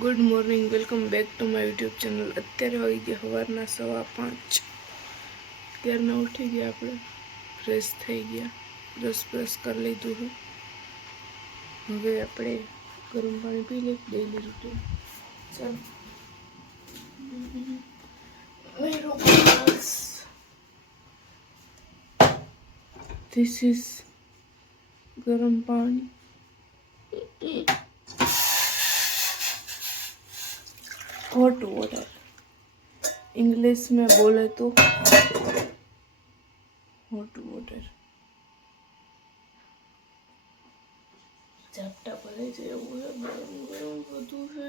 Good morning, welcome back to my YouTube channel. અત્યારે વાગી ગયા સવારના 5:15। ત્યારના ઉઠી ગયા, આપણે ફ્રેશ થઈ ગયા, બ્રશ કરી લીધું છે। હવે આપણે ગરમ પાણી પી લઈએ, ડેઈલી રૂટીન। ચાલો, ધીસ ઇઝ ગરમ પાણી। हॉट वाटर, इंग्लिश में बोले तो हॉट वाटर। झापटा पड़े છે એવું છે, ગરમ ગરમ બધું છે।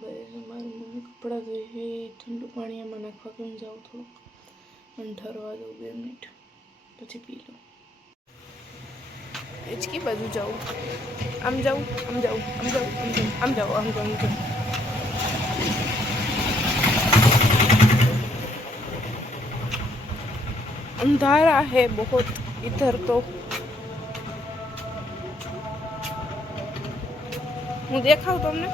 મારી મમ્મી કપડાં ધોઈ છે, ઠંડુ પાણી આમાં નાખવા કેમ જાઉં થોડુંક અને ઠરવા દઉં 2 મિનિટ, પછી પી લઉં। હિચકી બાજુ જાઉં, આમ જાઉં, આમ જાઉં, આમ જાઉં, આમ જાઉં, આમ જાઉં, આમ જાઉં। अंधारा है बहुत इधर तो। હું દેખાવ તમને?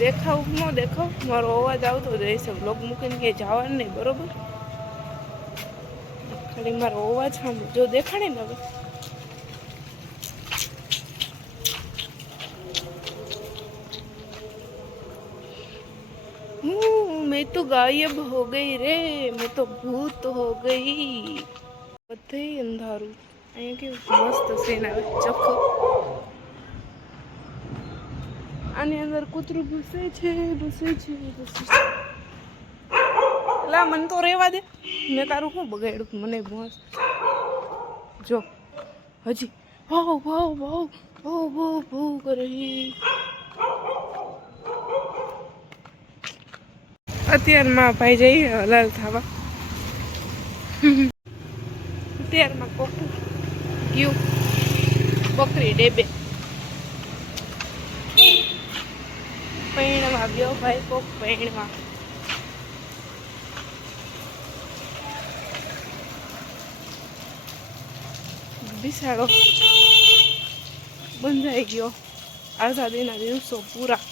દેખાવ ન દેખાવ? મારો અવાજ આવતો જ રહેશે, બ્લોગ મૂકીને ક્યાંય જવાનું નહીં, બરોબર? ખાલી મારો અવાજ સાંભળો, જો દેખાડે ને હવે। मैं तो गायब हो गई रे, मैं तो भूत हो गई। બધે અંધારું, અહીંયા કેવું મસ્ત સીન આવે, ચોખ્ખો। આની અંદર કૂતરું ઘૂસે છે, ઘૂસે છે, ઘૂસે છે। લા મને તો રહેવા દે, મેં તારું શું બગાડ્યું? મને મસ્ત જો હજી ભાવ ભાવ ભાવ ભાવ ભાવ ભાવ કરે। અત્યારમાં ભાઈ જઈએ હલાલ થવા। અત્યારમાં કોકું ગયું બકરી ડેબે પૈણમાં ગયો ભાઈ, કોક પૈણમાં। બિસાડો બંધાઈ ગયો, આઝાદીના દિવસો પૂરા।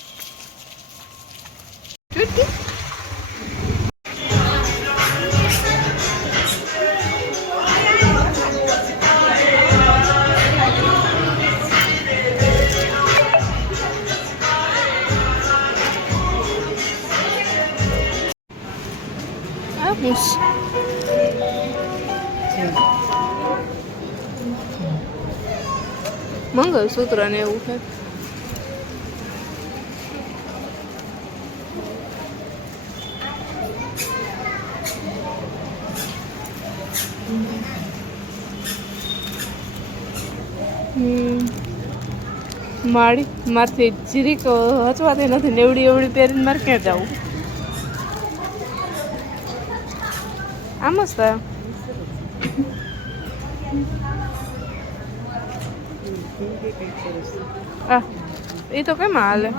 મંગળસૂત્ર ને એવું છે। મારથી જીરીક હચવાતી નથી, નેવડી એવડી પહેરીને મારે ક્યાં જવું? આમ જ થાય। એ તો કેમ હાલે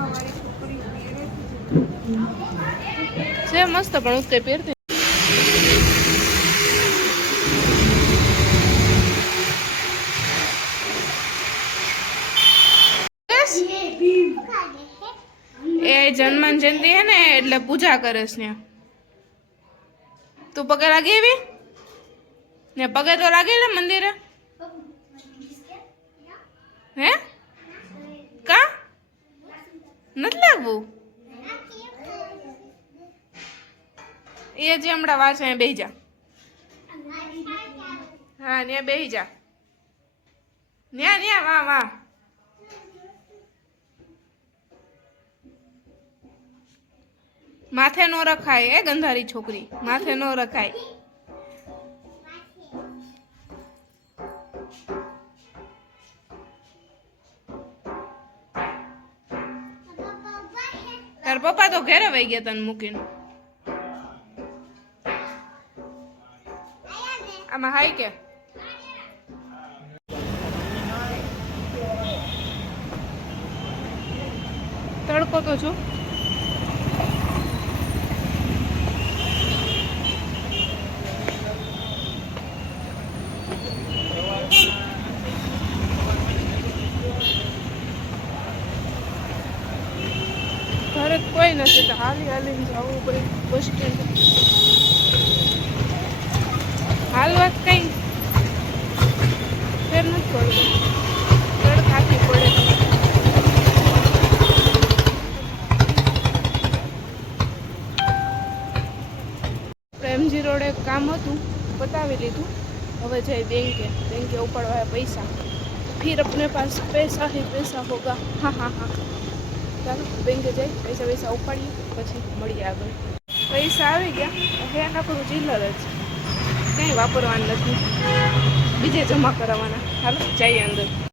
છે, મસ્ત, પણ હું કઈ પહેરતી એ જન્મ જયંતિ હે ને એટલે પૂજા કરે છે। તું પગે લાગી એવી ને? પગે તો લાગી ને મંદિરે, હે? કા નથી લાગવું? એ જે હમણાં વાંચે બેહી જા। હા ન્યા બેહી જા, ન્યા ન્યા વાહ વાહ। માથે નો રખાય એ ગંધારી છોકરી, માથે નો રખાય। તાર પપ્પા તો ઘરે વહી ગયા તને મૂકીને। આમાં હાય કે તડકો તો જો। કાંઈ નથી તો હાલી હાલીને જવું પડે બસ સ્ટેન્ડ. હાલવા કંઈ ફેર નથી પડતો, તડકાથી પડે. એમજી રોડ એક કામ હતું, બતાવી લીધું. હવે જાય બેંકે ઉપાડવા પૈસા. फिर अपने पास पैसा ही पैसा होगा. हाँ हाँ हाँ, ચાલો બેંકે જઈ પૈસા ઉપાડીએ પછી મળીએ આગળ. પૈસા આવી ગયા, હે આપણું ચિલ્લર જ કંઈ વાપરવાનું નથી, બીજે જમા કરાવવાના. હાલો જઈએ અંદર.